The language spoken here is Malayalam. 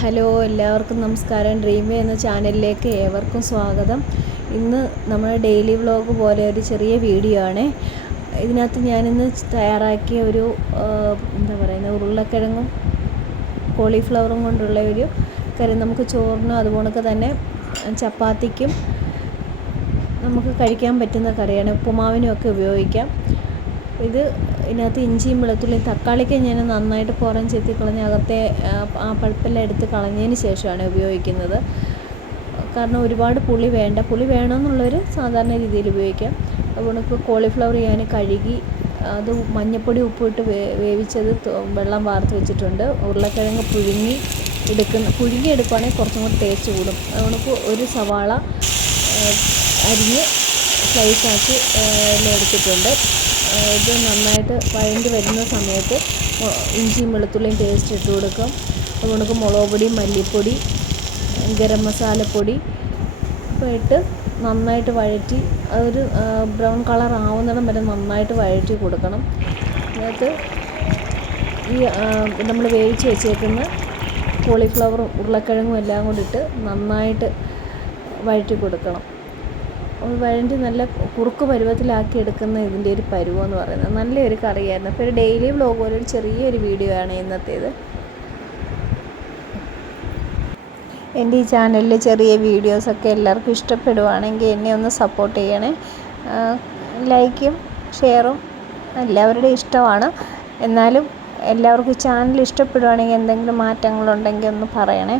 ഹലോ എല്ലാവർക്കും നമസ്കാരം. ഡ്രീം എന്ന ചാനലിലേക്ക് ഏവർക്കും സ്വാഗതം. ഇന്ന് നമ്മുടെ ഡെയിലി വ്ളോഗ് പോലെ ഒരു ചെറിയ വീഡിയോ ആണ്. ഇതിനകത്ത് ഞാനിന്ന് തയ്യാറാക്കിയ ഒരു എന്താ പറയുന്നത് ഉരുളക്കിഴങ്ങും കോളിഫ്ലവറും കൊണ്ടുള്ള ഒരു കറി. നമുക്ക് ചോറിനും അതുപോലൊക്കെ തന്നെ ചപ്പാത്തിക്കും നമുക്ക് കഴിക്കാൻ പറ്റുന്ന കറിയാണ്. ഉപ്പുമാവിനും ഒക്കെ ഉപയോഗിക്കാം. ഇത് ഇതിനകത്ത് ഇഞ്ചിയും വെളുത്തുള്ളിയും തക്കാളിക്ക് ഞാൻ നന്നായിട്ട് പുറം ചെത്തി കളഞ്ഞ് അകത്തെ ആ, പഴുപ്പെല്ലാം എടുത്ത് കളഞ്ഞതിന് ശേഷമാണ് ഉപയോഗിക്കുന്നത്. കാരണം ഒരുപാട് പുളി വേണ്ട. പുളി വേണമെന്നുള്ളൊരു സാധാരണ രീതിയിൽ ഉപയോഗിക്കാം. അതുകൊണ്ട് ഇപ്പോൾ കോളിഫ്ലവർ ഞാൻ കഴുകി അത് മഞ്ഞപ്പൊടി ഉപ്പിട്ട് വേവിച്ചത് വെള്ളം വാർത്ത് വെച്ചിട്ടുണ്ട്. ഉരുളക്കിഴങ്ങ് പുഴുങ്ങി എടുക്കുന്ന പുഴുങ്ങി എടുക്കുകയാണെങ്കിൽ കുറച്ചും കൂടി ടേസ്റ്റ് കൂടും. അതുകൊണ്ട് ഒരു സവാള അരിഞ്ഞ് സ്ലൈസാക്കി എടുത്തിട്ടുണ്ട്. ഇത് നന്നായിട്ട് വഴണ്ട് വരുന്ന സമയത്ത് ഇഞ്ചിയും വെളുത്തുള്ളിയും പേസ്റ്റ് ഇട്ട് കൊടുക്കും. അതുകൊണ്ട് മുളക് പൊടി മല്ലിപ്പൊടി ഗരം മസാലപ്പൊടി ഒക്കെ ഇട്ട് നന്നായിട്ട് വഴറ്റി അതൊരു ബ്രൗൺ കളർ ആവുന്നിടം വരെ നന്നായിട്ട് വഴറ്റി കൊടുക്കണം. അതിനകത്ത് ഈ നമ്മൾ വേവിച്ച് വെച്ചേക്കുന്ന കോളിഫ്ലവറും ഉരുളക്കിഴങ്ങും എല്ലാം കൂടി ഇട്ട് നന്നായിട്ട് വഴറ്റി കൊടുക്കണം. വഴറ്റി നല്ല കുറുക്ക് പരുവത്തിലാക്കി എടുക്കുന്ന ഇതിന്റെ ഒരു പരുവം എന്ന് പറയുന്നത്. നല്ലൊരു കറിയായിരുന്നു. അപ്പോൾ ഒരു ഡെയിലി വ്ലോഗ് പോലെ ഒരു ചെറിയൊരു വീഡിയോ ആണ് ഇന്നത്തേത്. എന്റെ ഈ ചാനലിൽ ചെറിയ വീഡിയോസൊക്കെ എല്ലാവർക്കും ഇഷ്ടപ്പെടുവാണെങ്കിൽ എന്നെ ഒന്ന് സപ്പോർട്ട് ചെയ്യണേ. ലൈക്കും ഷെയറും എല്ലാവരുടെയും ഇഷ്ടമാണ്. എന്നാലും എല്ലാവർക്കും ചാനൽ ഇഷ്ടപ്പെടുവാണെങ്കിൽ എന്തെങ്കിലും മാറ്റങ്ങളുണ്ടെങ്കിൽ ഒന്ന് പറയണേ.